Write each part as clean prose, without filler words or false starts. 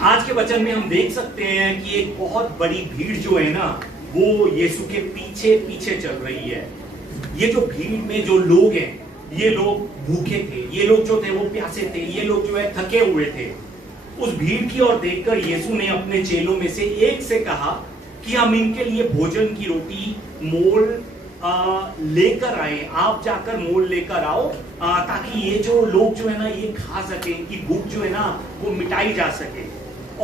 आज के वचन में हम देख सकते हैं कि एक बहुत बड़ी भीड़ जो है ना, वो यीशु के पीछे पीछे चल रही है। ये जो भीड़ में जो लोग हैं, ये लोग भूखे थे, ये लोग जो थे वो प्यासे थे, ये लोग जो है थके हुए थे। उस भीड़ की ओर देखकर यीशु ने अपने चेलों में से एक से कहा कि हम इनके लिए भोजन की रोटी मोल लेकर आए, आप जाकर मोल लेकर आओ, ताकि ये जो लोग जो है ना ये खा सके, इनकी भूख जो है ना वो मिटाई जा सके।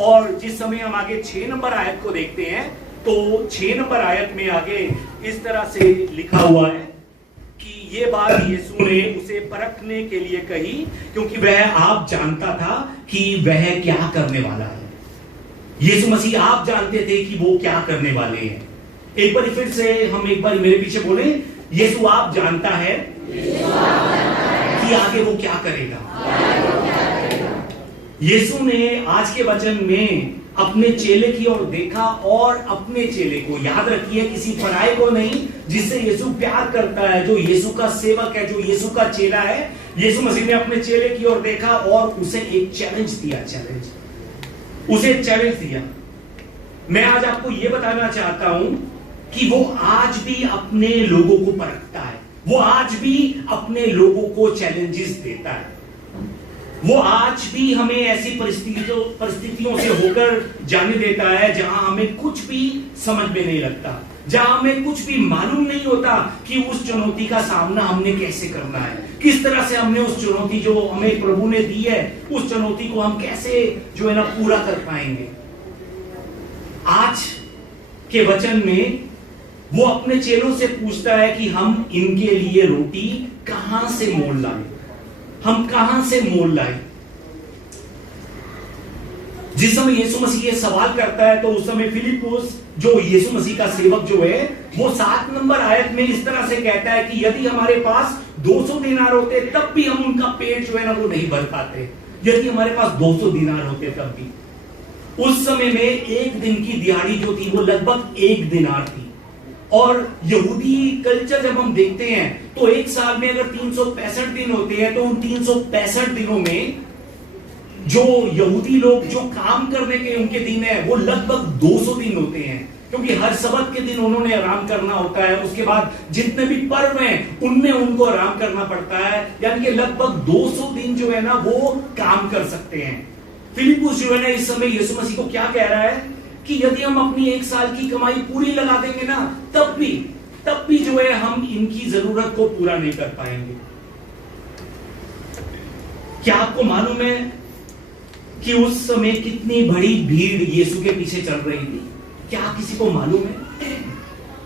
और जिस समय हम आगे 6 नंबर आयत को देखते हैं तो 6 नंबर आयत में आगे इस तरह से लिखा हुआ है कि ये बात यीशु ने उसे परखने के लिए कही, क्योंकि वह आप जानता था कि वह क्या करने वाला है। यीशु मसीह आप जानते थे कि वो क्या करने वाले हैं। एक बार फिर से हम एक बार मेरे पीछे बोले, यीशु आप जानता है कि आगे वो क्या करेगा। यीशु ने आज के वचन में अपने चेले की ओर देखा और अपने चेले को, याद रखिए किसी पराये को नहीं, जिससे यीशु प्यार करता है, जो यीशु का सेवक है, जो यीशु का चेला है। यीशु मसीह ने अपने चेले की ओर देखा और उसे एक चैलेंज दिया। उसे चैलेंज दिया। मैं आज आपको यह बताना चाहता हूं कि वो आज भी अपने लोगों को परखता है, वो आज भी अपने लोगों को चैलेंजेस देता है। वो आज भी हमें ऐसी परिस्थितियों से होकर जाने देता है जहां हमें कुछ भी समझ में नहीं लगता, जहां हमें कुछ भी मालूम नहीं होता कि उस चुनौती का सामना हमने कैसे करना है, किस तरह से हमने उस चुनौती जो हमें प्रभु ने दी है, उस चुनौती को हम कैसे जो है ना पूरा कर पाएंगे। आज के वचन में वो अपने चेलों से पूछता है कि हम इनके लिए रोटी कहां से मोल लाएं, हम कहां से मोल लाएं। जिस समय यीशु मसीह ये सवाल करता है तो उस समय फिलिप्पुस जो यीशु मसीह का सेवक जो है, वो 7 नंबर आयत में इस तरह से कहता है कि यदि हमारे पास 200 दिनार होते तब भी हम उनका पेट जो है ना वो नहीं भर पाते। यदि हमारे पास 200 दिनार होते तब भी। उस समय में एक दिन की दिहाड़ी जो थी वो लगभग 1 दिनार थी। और यहूदी कल्चर जब हम देखते हैं तो एक साल में अगर 365 दिन होते हैं तो उन 365 दिनों में जो यहूदी लोग जो काम करने के उनके दिन है वो लगभग 200 दिन होते हैं, क्योंकि हर सबत के दिन उन्होंने आराम करना होता है। उसके बाद जितने भी पर्व हैं उनमें उनको आराम करना पड़ता है, यानी कि लगभग 200 दिन जो है ना वो काम कर सकते हैं। फिलिप्पुस जो है ना इस समय यीशु मसीह को क्या कह रहा है कि यदि हम अपनी 1 साल की कमाई पूरी लगा देंगे ना तब भी जो है हम इनकी जरूरत को पूरा नहीं कर पाएंगे। क्या आपको मालूम है कि उस समय कितनी बड़ी भीड़ यीशु के पीछे चल रही थी? क्या किसी को मालूम है?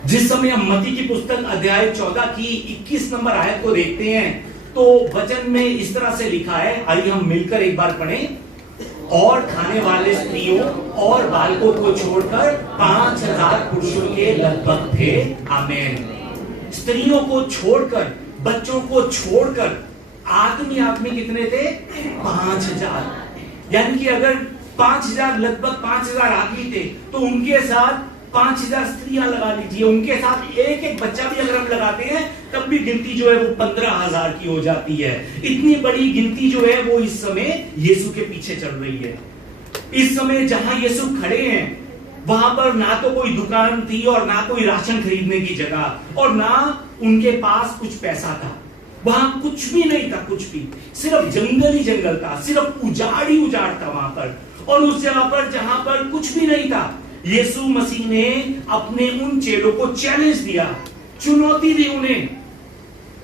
जिस समय हम मत्ती की पुस्तक अध्याय 14 की 21 नंबर आयत को देखते हैं तो वचन में इस तरह से लिखा है, आइए हम मिलकर एक बार पढ़ें। और खाने वाले स्त्रियों और बालकों को छोड़कर 5000 पुरुषों के लगभग थे। आमीन। स्त्रियों को छोड़कर, बच्चों को छोड़कर आदमी कितने थे? 5000। यानी कि अगर 5000 लगभग 5000 आदमी थे तो उनके साथ 5000 स्त्रियां लगा लीजिए, उनके साथ एक बच्चा भी अगर हम लगाते हैं तब भी गिनती जो है वो 15000 की हो जाती है। इतनी बड़ी गिनती जो है वो इस समय यीशु के पीछे चल रही है। इस समय जहां यीशु खड़े हैं वहां पर ना तो कोई दुकान थी और ना कोई राशन खरीदने की जगह और ना उनके पास कुछ पैसा था। वहां कुछ भी नहीं था, कुछ भी, सिर्फ जंगल ही जंगल था, सिर्फ उजाड़ ही उजाड़ था वहां पर। और उस जगह पर जहां पर कुछ भी नहीं था, यीशु मसीह ने अपने उन चेलों को चैलेंज दिया, चुनौती दी उन्हें।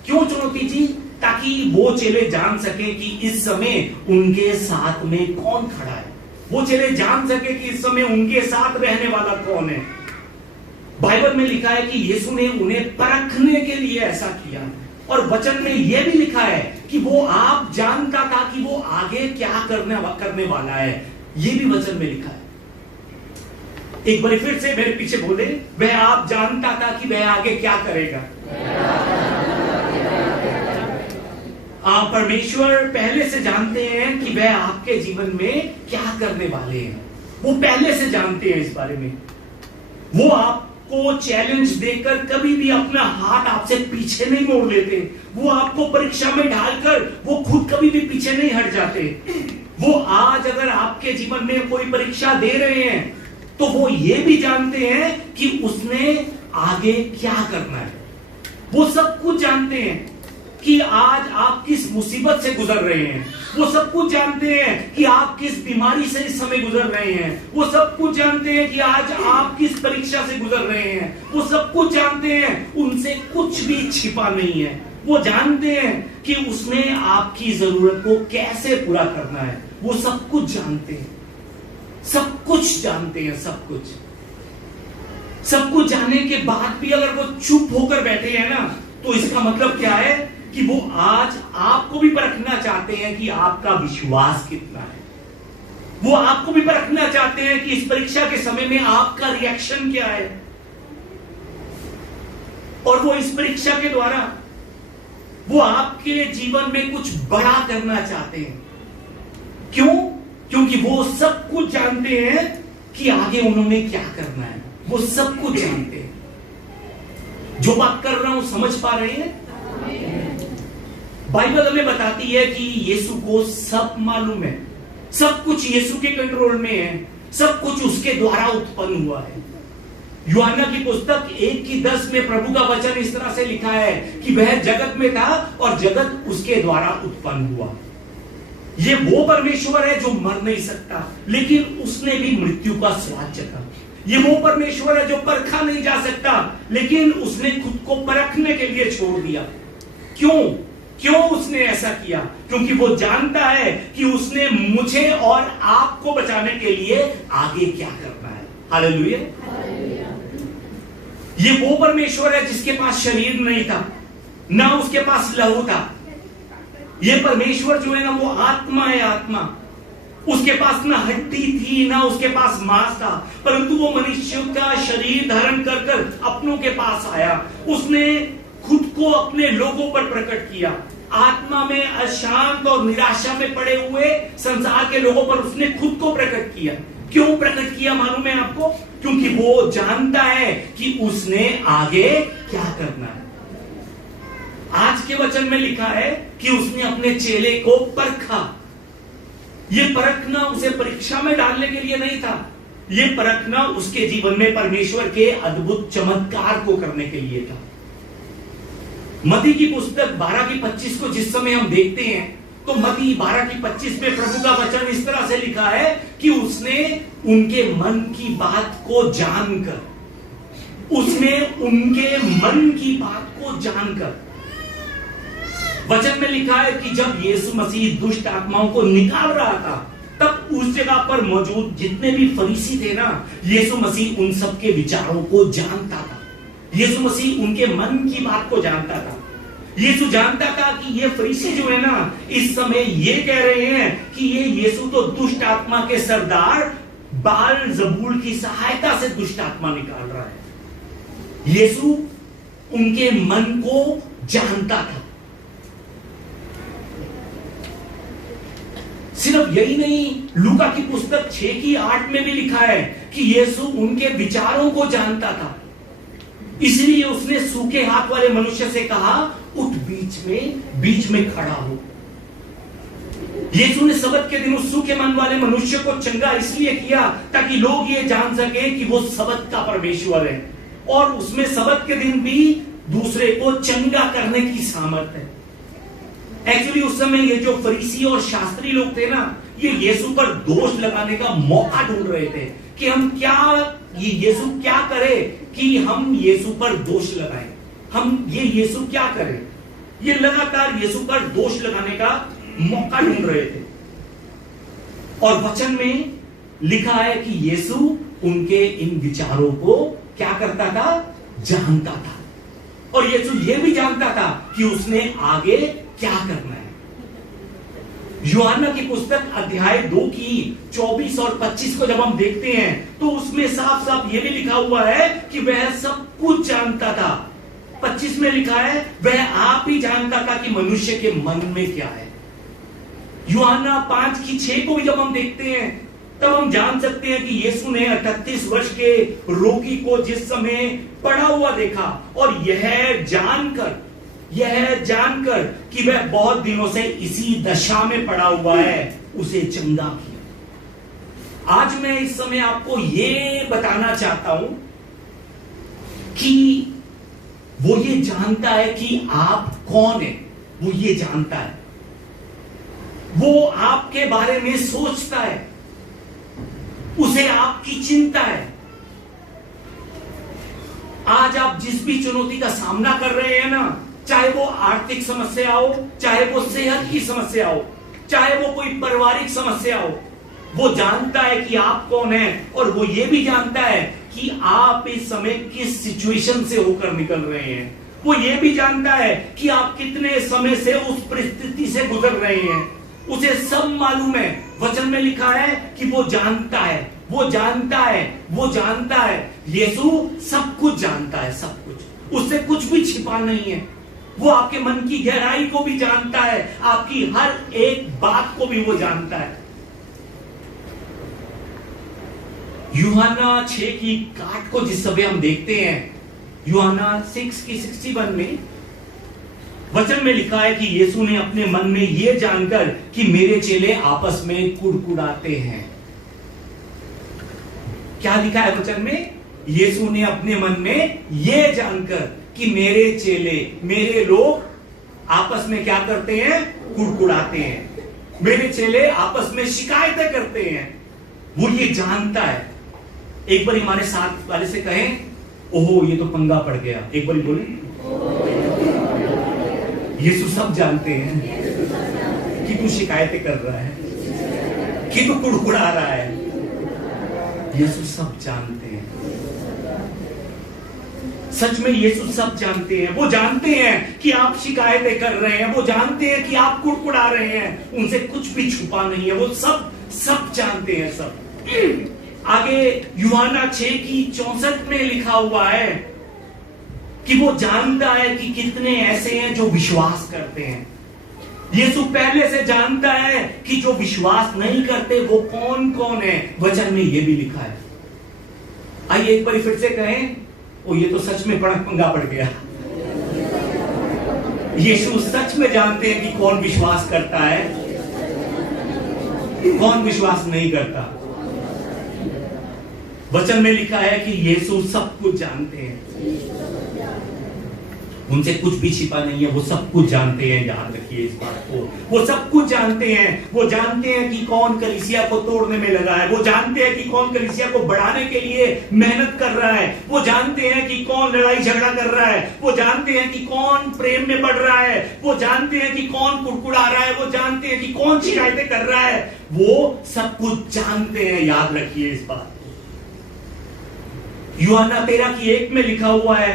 क्यों चुनौती दी? ताकि वो चेले जान सके कि इस समय उनके साथ में कौन खड़ा है, वो चेले जान सके कि इस समय उनके साथ रहने वाला कौन है। बाइबल में लिखा है कि यीशु ने उन्हें परखने के लिए ऐसा किया। और वचन में यह भी लिखा है कि वो आप जानता था कि वो आगे क्या करने वाला है। यह भी वचन में लिखा है। एक बार फिर से मेरे पीछे बोले, वह आप जानता था कि वह आगे क्या करेगा। आप परमेश्वर पहले से जानते हैं कि वह आपके जीवन में क्या करने वाले हैं। वो पहले से जानते हैं इस बारे में। वो आपको चैलेंज देकर कभी भी अपना हाथ आपसे पीछे नहीं मोड़ लेते। वो आपको परीक्षा में डालकर वो खुद कभी भी पीछे नहीं हट जाते। वो आज अगर आपके जीवन में कोई परीक्षा दे रहे हैं तो वो ये भी जानते हैं कि उसने आगे क्या करना है। वो सब कुछ जानते हैं कि आज आप किस मुसीबत से गुजर रहे हैं। वो सब कुछ जानते हैं कि आप किस बीमारी से इस समय गुजर रहे हैं। वो सब कुछ जानते हैं कि आज आप किस परीक्षा से गुजर रहे हैं। वो सब कुछ जानते हैं, उनसे कुछ भी छिपा नहीं है। वो जानते हैं कि उसने आपकी जरूरत को कैसे पूरा करना है। वो सब कुछ जानते हैं, सब कुछ जानते हैं, सब कुछ जानने के बाद भी अगर वो चुप होकर बैठे हैं ना, तो इसका मतलब क्या है कि वो आज आपको भी परखना चाहते हैं कि आपका विश्वास कितना है। वो आपको भी परखना चाहते हैं कि इस परीक्षा के समय में आपका रिएक्शन क्या है। और वो इस परीक्षा के द्वारा वो आपके जीवन में कुछ बड़ा करना चाहते हैं। क्यों? क्योंकि वो सब कुछ जानते हैं कि आगे उन्होंने क्या करना है। वो सब कुछ जानते हैं। जो बात कर रहा हूं समझ पा रहे हैं? बाइबल हमें बताती है कि यीशु को सब मालूम है, सब कुछ यीशु के कंट्रोल में है, सब कुछ उसके द्वारा उत्पन्न हुआ है। यूहन्ना की पुस्तक 1:10 में प्रभु का वचन इस तरह से लिखा है कि वह जगत में था और जगत उसके द्वारा उत्पन्न हुआ। ये वो परमेश्वर है जो मर नहीं सकता, लेकिन उसने भी मृत्यु का स्वाद चखा। ये वो परमेश्वर है जो परखा नहीं जा सकता, लेकिन उसने खुद को परखने के लिए छोड़ दिया। क्यों उसने ऐसा किया? क्योंकि वो जानता है कि उसने मुझे और आपको बचाने के लिए आगे क्या करना है। हालेलुया। ये वो परमेश्वर है जिसके पास शरीर नहीं था, ना उसके पास लहू था। ये परमेश्वर जो है ना, वो आत्मा है, आत्मा। उसके पास ना हड्डी थी, ना उसके पास मांस था, परंतु वो मनुष्य का शरीर धारण कर कर अपनों के पास आया। उसने खुद को अपने लोगों पर प्रकट किया। आत्मा में अशांत और निराशा में पड़े हुए संसार के लोगों पर उसने खुद को प्रकट किया। क्यों प्रकट किया मालूम है आपको? क्योंकि वो जानता है कि उसने आगे क्या करना है। आज के वचन में लिखा है कि उसने अपने चेले को परखा। ये परखना उसे परीक्षा में डालने के लिए नहीं था, ये परखना उसके जीवन में परमेश्वर के अद्भुत चमत्कार को करने के लिए था। मत्ती की पुस्तक 12:25 को जिस समय हम देखते हैं, तो मत्ती 12:25 में प्रभु का वचन इस तरह से लिखा है कि उसने उनके मन की बात को जानकर, उसने उनके मन की बात को जानकर, वचन में लिखा है कि जब यीशु मसीह दुष्ट आत्माओं को निकाल रहा था, तब उस जगह पर मौजूद जितने भी फरीसी थे ना, यीशु मसीह उन सबके विचारों को जानता था। यीशु मसीह उनके मन की बात को जानता था। यीशु जानता था कि ये फरीसी जो है ना, इस समय ये कह रहे हैं कि ये यीशु तो दुष्ट आत्मा के सरदार बाल-ज़बूल की सहायता से दुष्ट आत्मा निकाल रहा है। यीशु उनके मन को जानता था। सिर्फ यही नहीं, लूका की पुस्तक 6:8 में भी लिखा है कि यीशु उनके विचारों को जानता था। इसलिए उसने सूखे हाथ वाले मनुष्य से कहा, उठ बीच में खड़ा हो। यीशु ने सबत के दिन उस सूखे मन वाले मनुष्य को चंगा इसलिए किया ताकि लोग ये जान सके कि वो सबत का परमेश्वर है, और उसमें सबत के दिन भी दूसरे को चंगा करने की सामर्थ्य है। एक्चुअली उस समय ये जो फरीसी और शास्त्री लोग थे ना, ये यीशु पर दोष लगाने का मौका ढूंढ रहे थे कि हम ये यीशु क्या करे कि हम यीशु पर दोष लगाएं। ये यीशु क्या करे? ये लगातार यीशु पर दोष लगाने का मौका ढूंढ रहे थे। और वचन में लिखा है कि यीशु उनके इन विचारों को क्या करता था? जानता था। और यीशु ये भी जानता था कि उसने आगे क्या करना है। यूहन्ना की पुस्तक अध्याय 2 की 24 और 25 को जब हम देखते हैं, तो उसमें साफ साफ ये भी लिखा हुआ है कि वह सब कुछ जानता था। 25 में लिखा है, वह आप ही जानता था कि मनुष्य के मन में क्या है। यूहन्ना 5:6 को भी जब हम देखते हैं, तब हम जान सकते हैं कि यीशु ने 38 वर्ष के रोगी को जिस समय पड़ा हुआ देखा, और यह जानकर कि वह बहुत दिनों से इसी दशा में पड़ा हुआ है, उसे चंगा किया। आज मैं इस समय आपको ये बताना चाहता हूं कि वो ये जानता है कि आप कौन है, वो ये जानता है, वो आपके बारे में सोचता है, उसे आपकी चिंता है। आज आप जिस भी चुनौती का सामना कर रहे हैं ना, चाहे वो आर्थिक समस्या हो, चाहे वो सेहत की समस्या हो, चाहे वो कोई पारिवारिक समस्या हो, वो जानता है कि आप कौन है, और वो ये भी जानता है कि आप इस समय किस सिचुएशन से होकर निकल रहे हैं। वो ये भी जानता है कि आप कितने समय से उस परिस्थिति से गुजर रहे हैं। उसे सब मालूम है। वचन में लिखा है कि वो जानता है, वो जानता है, वो जानता है। यीशु सब कुछ जानता है, सब कुछ। उससे कुछ भी छिपा नहीं है। वो आपके मन की गहराई को भी जानता है, आपकी हर एक बात को भी वो जानता है। यूहन्ना 6 की 8 को जिस समय हम देखते हैं, यूहन्ना 6 की 61 में वचन में लिखा है कि यीशु ने अपने मन में यह जानकर कि मेरे चेले आपस में कुड़कुड़ाते हैं। क्या लिखा है वचन में? यीशु ने अपने मन में यह जानकर कि मेरे चेले, मेरे लोग आपस में क्या करते हैं? कुड़कुड़ाते हैं। मेरे चेले आपस में शिकायतें करते हैं। वो ये जानता है। एक बार हमारे साथ वाले से कहें, ओहो ये तो पंगा पड़ गया। एक बार बोले, यीशु सब जानते हैं कि तू शिकायतें कर रहा है, कि तू कुड़कुड़ा रहा है। यीशु सब जानते हैं। सच में यीशु सब जानते हैं। वो जानते हैं कि आप शिकायतें कर रहे हैं, वो जानते हैं कि आप कुड़कुड़ा रहे हैं। उनसे कुछ भी छुपा नहीं है। वो सब जानते हैं, सब। आगे यूहन्ना 6 की 64 में लिखा हुआ है कि वो जानता है कि कितने ऐसे हैं जो विश्वास करते हैं। यीशु पहले से जानता है कि जो विश्वास नहीं करते वो कौन कौन है। वचन में ये भी लिखा है। आइए एक बार फिर से कहें, ओ ये तो सच में बड़ा पंगा पड़ गया। यीशु सच में जानते हैं कि कौन विश्वास करता है, कौन विश्वास नहीं करता। वचन में लिखा है कि यीशु सब कुछ जानते हैं। उनसे कुछ भी छिपा नहीं है। वो सब कुछ जानते हैं। याद रखिए इस बात को। वो सब कुछ जानते हैं। वो जानते हैं कि कौन कलीसिया को तोड़ने में लगा है। वो जानते हैं कि कौन कलीसिया को बढ़ाने के लिए मेहनत कर रहा है। वो जानते हैं कि कौन लड़ाई झगड़ा कर रहा है। वो जानते हैं कि कौन प्रेम में बढ़ रहा है। वो जानते हैं कि कौन कुड़कुड़ा रहा है। वो जानते हैं कि कौन शिकायतें कर रहा है। वो सब कुछ जानते हैं। याद रखिए इस बात। यूहन्ना 13 की 1 में लिखा हुआ है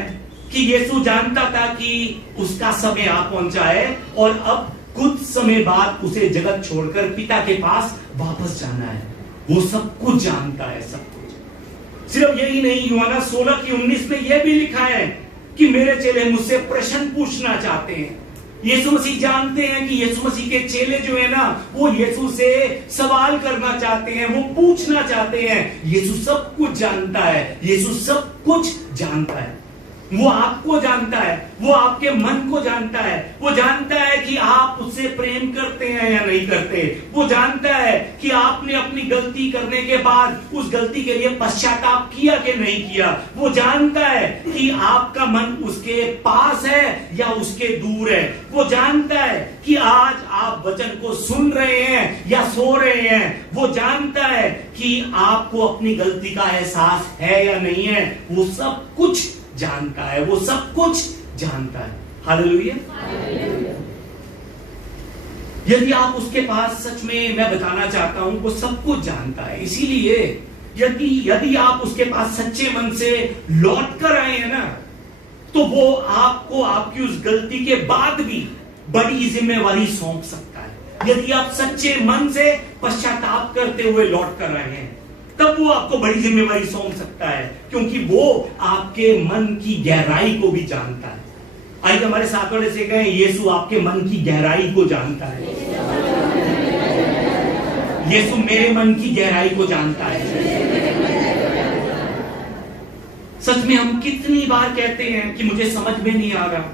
कि यीशु जानता था कि उसका समय आ पहुंचा है और अब कुछ समय बाद उसे जगत छोड़कर पिता के पास वापस जाना है। वो सब कुछ जानता है, सब कुछ। सिर्फ यही नहीं, यूहन्ना 16 की 19 में यह भी लिखा है कि मेरे चेले मुझसे प्रश्न पूछना चाहते हैं। यीशु मसीह जानते हैं कि यीशु मसीह के चेले जो है ना, वो यीशु से सवाल करना चाहते हैं, वो पूछना चाहते हैं। यीशु सब कुछ जानता है। यीशु सब कुछ जानता है। वो आपको जानता है। वो आपके मन को जानता है। वो जानता है कि आप उससे प्रेम करते हैं या नहीं करते। वो जानता है कि आपने अपनी गलती करने के बाद उस गलती के लिए पश्चाताप किया कि नहीं किया। वो जानता है कि आपका मन उसके पास है या उसके दूर है। वो जानता है कि आज आप वचन को सुन रहे हैं या सो रहे हैं। वो जानता है कि आपको अपनी गलती का एहसास है या नहीं है। वो सब कुछ जानता है। वो सब कुछ जानता है। हालेलुया। यदि आप उसके पास, सच में मैं बताना चाहता हूं, वो सब कुछ जानता है। इसीलिए यदि आप उसके पास सच्चे मन से लौट कर आए हैं ना, तो वो आपको आपकी उस गलती के बाद भी बड़ी जिम्मेवारी सौंप सकता है। यदि आप सच्चे मन से पश्चाताप करते हुए लौट कर आए हैं, तब वो आपको बड़ी जिम्मेवारी सौंप सकता है, क्योंकि वो आपके मन की गहराई को भी जानता है। आइए हमारे साथ वाले से कहें, यीशु आपके मन की गहराई को जानता है। यीशु मेरे मन की गहराई को जानता है। सच में हम कितनी बार कहते हैं कि मुझे समझ में नहीं आ रहा,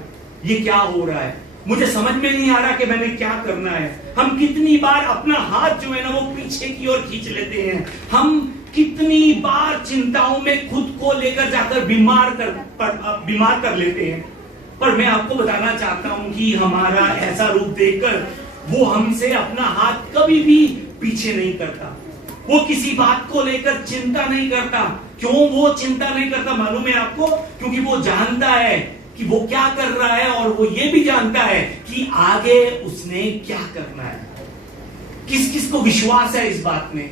ये क्या हो रहा है, मुझे समझ में नहीं आ रहा कि मैंने क्या करना है। हम कितनी बार अपना हाथ जो है ना वो पीछे की ओर खींच लेते हैं। हम कितनी बार चिंताओं में खुद को लेकर जाकर बीमार कर लेते हैं। पर मैं आपको बताना चाहता हूं कि हमारा ऐसा रूप देखकर वो हमसे अपना हाथ कभी भी पीछे नहीं करता। वो किसी बात को लेकर चिंता नहीं करता। क्यों वो चिंता नहीं करता मालूम है आपको? क्योंकि वो जानता है कि वो क्या कर रहा है, और वो ये भी जानता है कि आगे उसने क्या करना है। किस किस को विश्वास है इस बात में?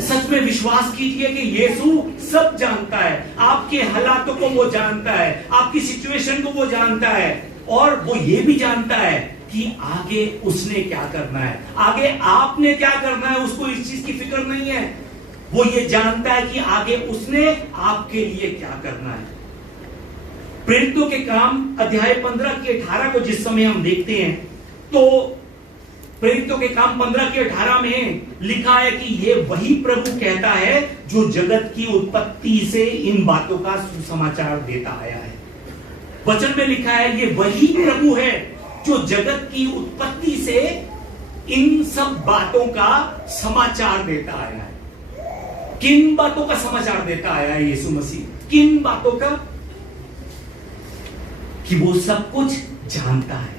सच में विश्वास कीजिए कि यीशु सब जानता है। आपके हालातों को वो जानता है, आपकी सिचुएशन को वो जानता है, और वो ये भी जानता है कि आगे उसने क्या करना है, आगे आपने क्या करना है। उसको इस चीज की फिक्र नहीं है। वो ये जानता है कि आगे उसने आपके लिए क्या करना है। प्रेरितों के काम अध्याय 15 के 18 को जिस समय हम देखते हैं, तो प्रेरितों के काम 15 के 18 में लिखा है कि ये वही प्रभु कहता है जो जगत की उत्पत्ति से इन बातों का सुसमाचार देता आया है। वचन में लिखा है ये वही प्रभु है जो जगत की उत्पत्ति से इन सब बातों का समाचार देता आया है। किन बातों का समाचार देता आया है यीशु मसीह? किन बातों का? कि वो सब कुछ जानता है।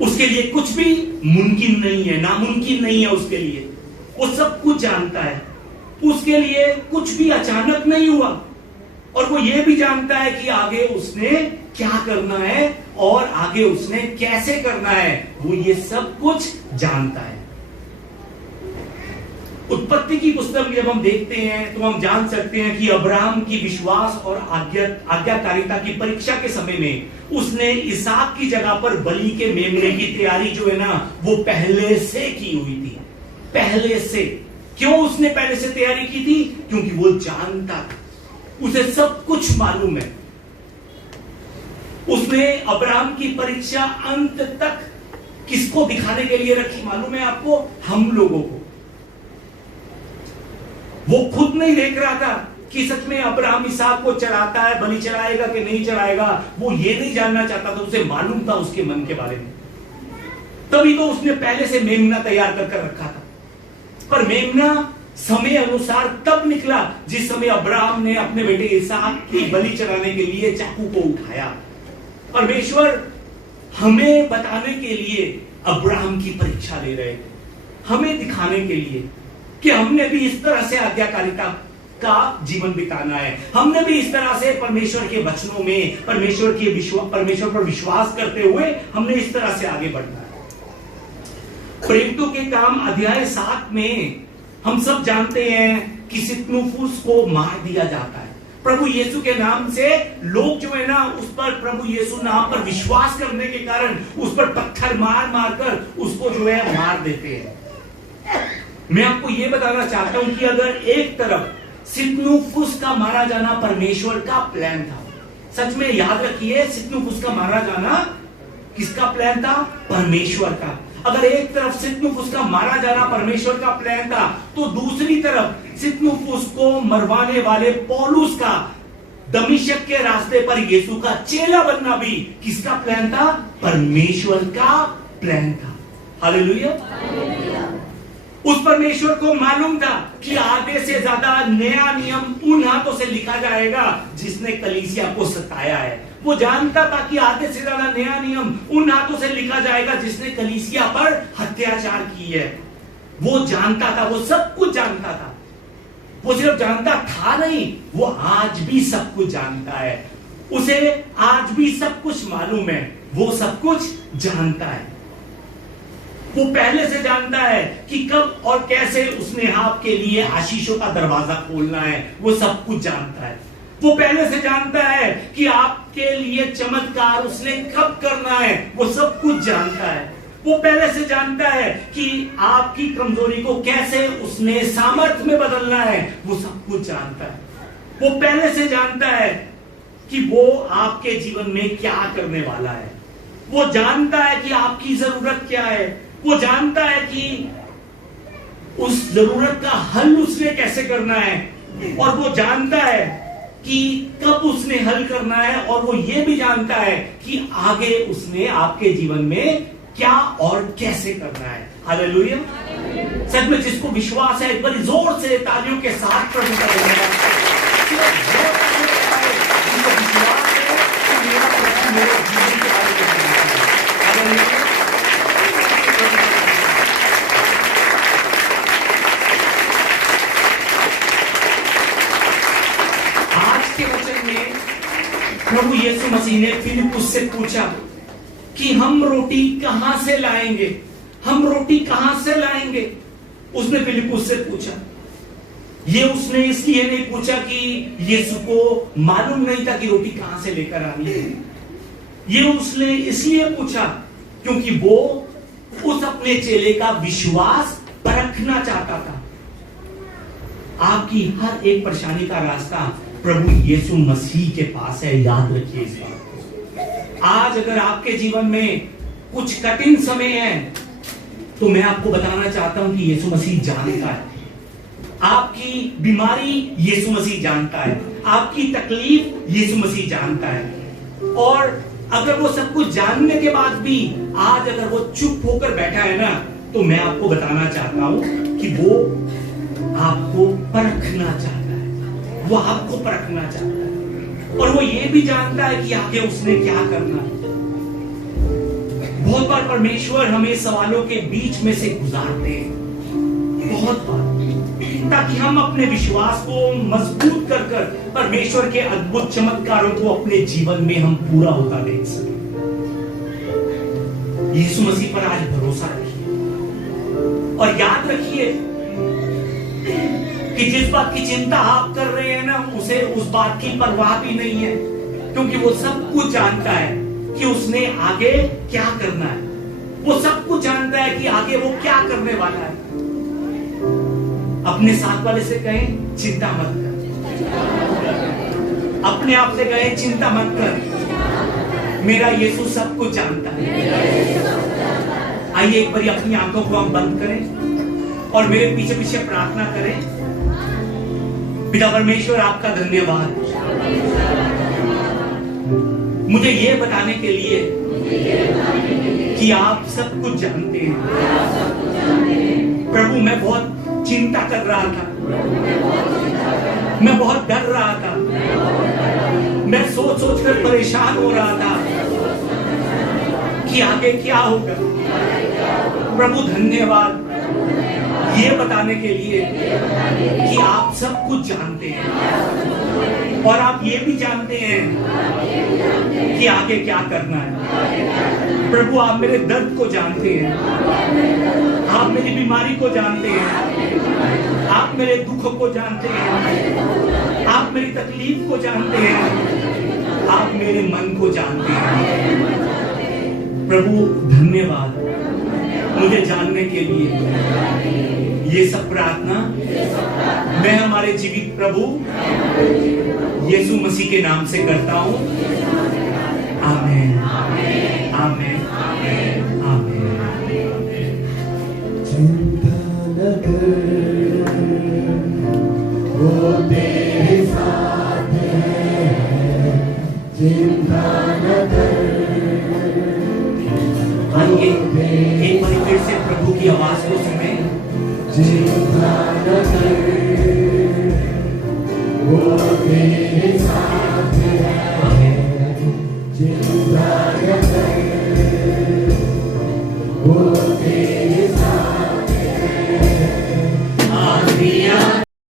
उसके लिए कुछ भी मुमकिन नहीं है, नामुमकिन नहीं है उसके लिए। वो सब कुछ जानता है। उसके लिए कुछ भी अचानक नहीं हुआ, और वो ये भी जानता है कि आगे उसने क्या करना है और आगे उसने कैसे करना है। वो ये सब कुछ जानता है। उत्पत्ति की पुस्तक जब हम देखते हैं तो हम जान सकते हैं कि अब्राहम की विश्वास और आज्ञाकारिता की परीक्षा के समय में उसने इसहाक की जगह पर बलि के मेमने की तैयारी जो है ना वो पहले से की हुई थी। पहले से। क्यों उसने पहले से तैयारी की थी? क्योंकि वो जानता था, उसे सब कुछ मालूम है। उसने अब्राहम की परीक्षा अंत तक किसको दिखाने के लिए रखी मालूम है आपको? हम लोगों को। वो खुद नहीं देख रहा था कि सच में अब्राहम इसहाक को चढ़ाता है, बलि चढ़ाएगा कि नहीं चढ़ाएगा। वो ये नहीं जानना चाहता था, उसे मालूम था उसके मन के बारे में। तभी तो उसने पहले से मेमना तैयार कर रखा था। पर मेमना समय अनुसार तब निकला जिस समय अब्राहम ने अपने बेटे इसहाक की बलि चढ़ाने के लिए चाकू को उठाया। परमेश्वर हमें बताने के लिए अब्राहम की परीक्षा ले रहे थे, हमें दिखाने के लिए कि हमने भी इस तरह से आज्ञाकारिता का जीवन बिताना है। हमने भी इस तरह से परमेश्वर के वचनों में परमेश्वर पर विश्वास करते हुए हमने इस तरह से आगे बढ़ना है। प्रेरितों के काम अध्याय 7 में हम सब जानते हैं कि स्तिफनुस को मार दिया जाता है। प्रभु यीशु के नाम से लोग जो है ना उस पर, प्रभु यीशु नाम पर विश्वास करने के कारण उस पर पत्थर मार मार कर उसको जो है मार देते हैं। मैं आपको यह बताना चाहता हूं कि अगर एक तरफ स्तिफनुस का मारा जाना परमेश्वर का प्लान था, सच में याद रखिए, स्तिफनुस का मारा जाना किसका प्लान था? परमेश्वर का। अगर एक तरफ स्तिफनुस का मारा जाना परमेश्वर का प्लान था, तो दूसरी तरफ स्तिफनुस को मरवाने वाले पौलुस का दमिश्क के रास्ते पर यीशु का चेला बनना भी किसका प्लान था? परमेश्वर का प्लान था। हालेलुया। उस परमेश्वर को मालूम था कि आधे से ज्यादा नया नियम उन हाथों से लिखा जाएगा जिसने कलीसिया को सताया है। वो जानता था कि आधे से ज्यादा नया नियम उन हाथों से लिखा जाएगा जिसने कलीसिया पर अत्याचार की है। वो जानता था, वो सब कुछ जानता था। वो सिर्फ जानता था नहीं, वो आज भी सब कुछ जानता है। उसे आज भी सब कुछ मालूम है। वो सब कुछ जानता है। वो पहले से जानता है कि कब और कैसे उसने आपके लिए आशीषों का दरवाजा खोलना है। वो सब कुछ जानता है। वो पहले से जानता है कि आपके लिए चमत्कार उसने कब करना है। वो सब कुछ जानता है। वो पहले से जानता है कि आपकी कमजोरी को कैसे उसने सामर्थ्य में बदलना है। वो सब कुछ जानता है। वो पहले से जानता है कि वो आपके जीवन में क्या करने वाला है। वो जानता है कि आपकी जरूरत क्या है। वो जानता है कि उस जरूरत का हल उसने कैसे करना है। और वो जानता है कि कब उसने हल करना है, और वो ये भी जानता है कि आगे उसने आपके जीवन में क्या और कैसे करना है। हालेलुया। सच में जिसको विश्वास है एक बार जोर से तालियों के साथ प्रभु का धन्यवाद करें। जिसको विश्वास है कि मेरा प्रभु मेरे जीवन के बारे में जानता है। आज के वचन में प्रभु यीशु मसीह ने फिलिप्पुस से पूछा कि हम रोटी कहां से लाएंगे, हम रोटी कहां से लाएंगे। उसने फिलिप्पुस से पूछा। ये उसने इसलिए नहीं पूछा कि यीशु को मालूम नहीं था कि रोटी कहां से लेकर आनी है। ये उसने इसलिए पूछा क्योंकि वो उस अपने चेले का विश्वास परखना चाहता था। आपकी हर एक परेशानी का रास्ता प्रभु यीशु मसीह के पास है, याद रखिए इस बात को। आज अगर आपके जीवन में कुछ कठिन समय है तो मैं आपको बताना चाहता हूं कि यीशु मसीह जानता है आपकी बीमारी, यीशु मसीह जानता है आपकी तकलीफ, यीशु मसीह जानता है। और अगर वो सब कुछ जानने के बाद भी आज अगर वो चुप होकर बैठा है ना, तो मैं आपको बताना चाहता हूं कि वो आपको परखना चाहता है, वो आपको परखना चाहता है, और वो ये भी जानता है कि आगे उसने क्या करना है। बहुत बार परमेश्वर हमें सवालों के बीच में से गुजारते हैं, बहुत बार, ताकि हम अपने विश्वास को मजबूत कर कर परमेश्वर के अद्भुत चमत्कारों को अपने जीवन में हम पूरा होता देख सकें। यीशु मसीह पर आज भरोसा रखिए और याद रखिए कि जिस बात की चिंता आप कर रहे हैं ना, उसे उस बात की परवाह भी नहीं है, क्योंकि वो सब कुछ जानता है कि उसने आगे क्या करना है। वो सब कुछ जानता है कि आगे वो क्या करने वाला है। अपने साथ वाले से कहें चिंता मत कर, अपने आप से कहें चिंता मत कर, मेरा यीशु सब कुछ जानता है। आइए एक बार अपनी आंखों को हम बंद करें और मेरे पीछे पीछे प्रार्थना करें। पिता परमेश्वर, आपका धन्यवाद मुझे ये बताने के लिए कि आप सब कुछ जानते हैं। प्रभु, मैं बहुत चिंता कर रहा था, मैं बहुत डर रहा था, मैं सोच सोच कर परेशान हो रहा था कि आगे क्या होगा। प्रभु धन्यवाद ये बताने के लिए कि आप सब कुछ जानते हैं और आप ये भी जानते हैं कि आगे क्या करना है। प्रभु, आप मेरे दर्द को जानते हैं, आप मेरी बीमारी को जानते हैं, आप मेरे दुख को जानते हैं, आप मेरी तकलीफ को जानते हैं, आप मेरे मन को जानते हैं। प्रभु धन्यवाद मुझे जानने के लिए। ये सब प्रार्थना मैं हमारे जीवित प्रभु यीशु मसीह के नाम से करता हूं। आमीन, आमीन, आमीन, आमीन। चिंता न कर,